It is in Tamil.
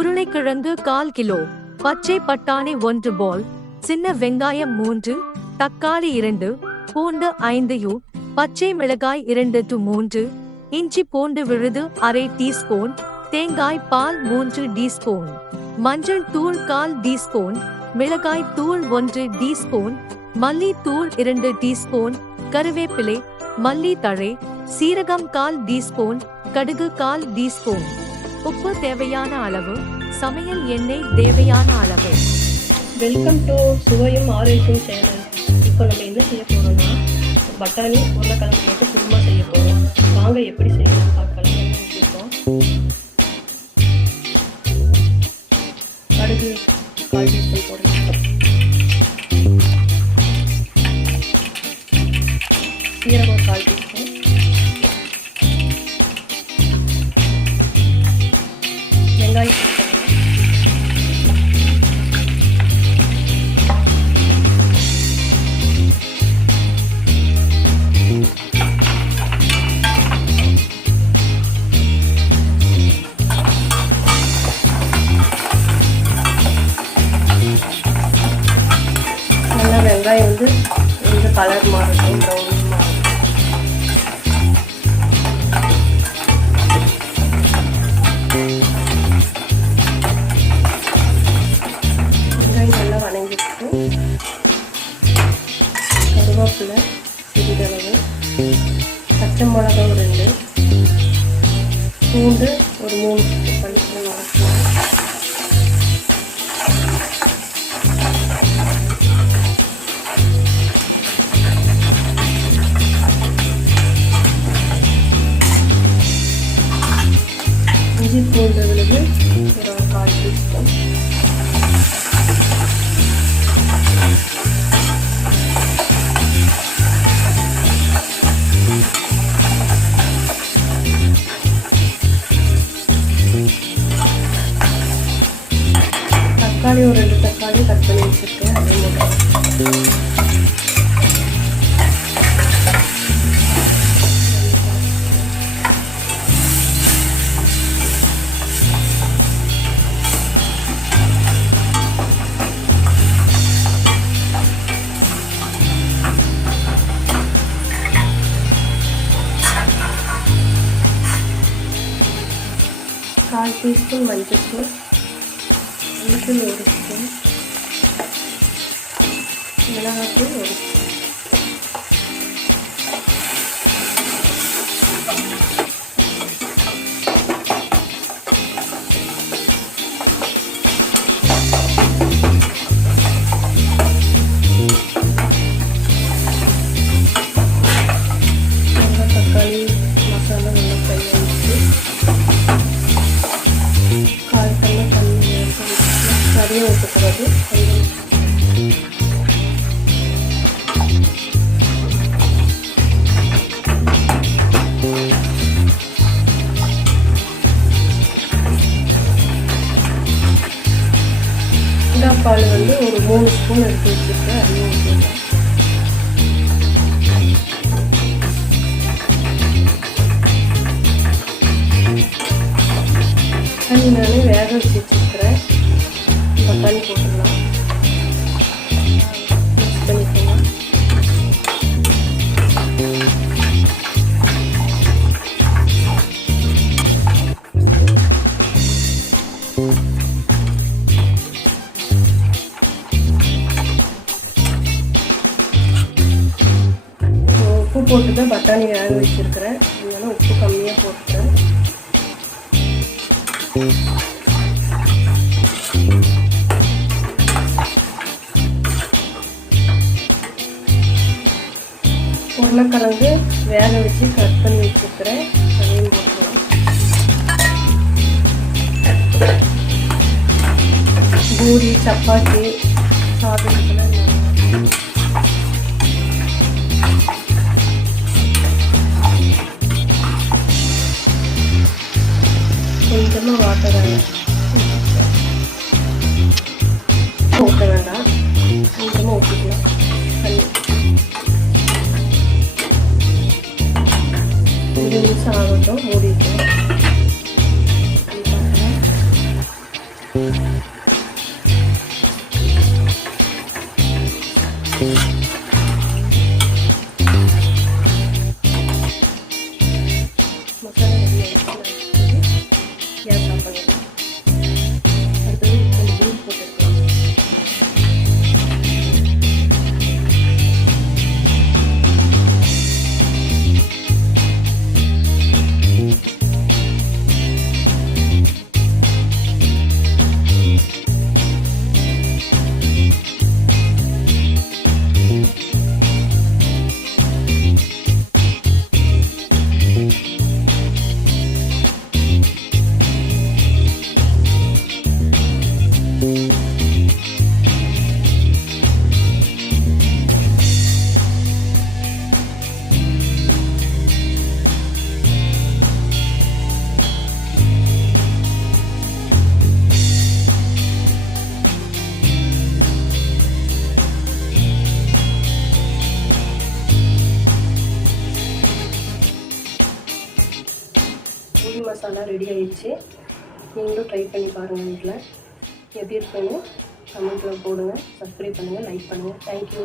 உருளைக்கிழங்கு 1/4 கிலோ, பச்சை பட்டாணி 1 பால், சின்ன வெங்காயம் 3, தக்காளி 2, பூண்டு 5 யூ, பச்சை மிளகாய் 2 to 3, இஞ்சி பூண்டு விழுது அரை டீஸ்பூன், தேங்காய் பால் 3 டீஸ்பூன், மஞ்சள் தூள் 1/4 டீஸ்பூன், மிளகாய் தூள் 1 டீஸ்பூன், மல்லி தூள் 2 டீஸ்பூன், கருவேப்பிலை, மல்லி தழை, சீரகம் 1/4 டீஸ்பூன், கடுகு 1/4 டீஸ்பூன், உப்பு தேவையான அளவு, சமையல் எண்ணெய் தேவையான அளவு. வெல்கம் டு சுவையும் ஆரோக்கியம் சேனல். இப்போ நம்ம என்ன செய்ய போறோம்னா பட்டாணி உருளைக்கிழங்கு போட்டு குருமா செய்ய போறோம். வாங்க எப்படி செய்யலாம் பார்க்கலாம். கடுகு 1/4 டீஸ்பூன் போடலாம். சீரகம் 1/4 டீஸ்பூன், வெங்காயம் நல்லா வெங்காயம் வந்து கலர் மாறட்டும், ப்ரௌன் மாறட்டும். வெங்காயம் நல்லா வணங்கிட்டு கருவேப்பிலை சிறிதளவு, பச்சை மிளகாய் 2, பூண்டு ஒரு 3 பல்லுக்கு வளர்க்கலாம். இஞ்சி பூண்டு விழுது ஒரு 1/4 டீஸ்பூன், தக்காளி ஒரு 2 தக்காளி கட் பண்ணி வச்சுருக்கேன், அதே மாதிரி கால் டீஸ்பூன் மஞ்சள்தூள், மஞ்சள் 1 ஸ்பூன், மிளகாத்தூள் 1 ஸ்பூன், நல்லா தக்காளி மசாலா நல்லா ஃப்ரை ஆகிடுச்சு. 1/4 டம்ளர் தண்ணி நிறைய ஊற்றக்கூடாது. தேங்காய் பால் வந்து ஒரு 3 ஸ்பூன் எடுத்து வச்சுருக்கேன், அதையும் ஊற்றிடலாம். தண்ணி நானே வேக வச்சு வச்சுருக்கிறேன். பட்டாணி போட்டுடலாம், மிக்ஸ் பண்ணிக்கலாம். உப்பு போட்டு தான் பட்டாணி வேக வச்சுருக்கிறேன், அதனால உப்பு கம்மியாக போட்டுக்கிறேன். உருளைக்கிழங்கு வேக வச்சு கட் பண்ணி வச்சுருக்கிறேன், அதையும் போட்டுருவோம். பூரி, சப்பாத்தி சாதத்துக்குள்ள கொஞ்சமாக வாட்டர் ஊற்ற வேண்டாம், கொஞ்சமாக ஊற்றிக்கலாம். தண்ணி 2 நிமிஷம் ஆகட்டும், மூடிட்டு மசாலா ரெடி ஆகிடுச்சு. கேஸ் ஆஃப் பண்ணிடலாம். அடுத்தது கொஞ்சம் பூரி போட்டுருக்கலாம். பூரி மசாலா ரெடி ஆயிடுச்சு. நீங்களும் ட்ரை பண்ணி பாருங்கள் வீட்டில். எப்படி இருக்குன்னு கமெண்ட்டில் போடுங்க. சப்ஸ்கிரைப் பண்ணுங்கள், லைக் பண்ணுங்கள். தேங்க்யூ.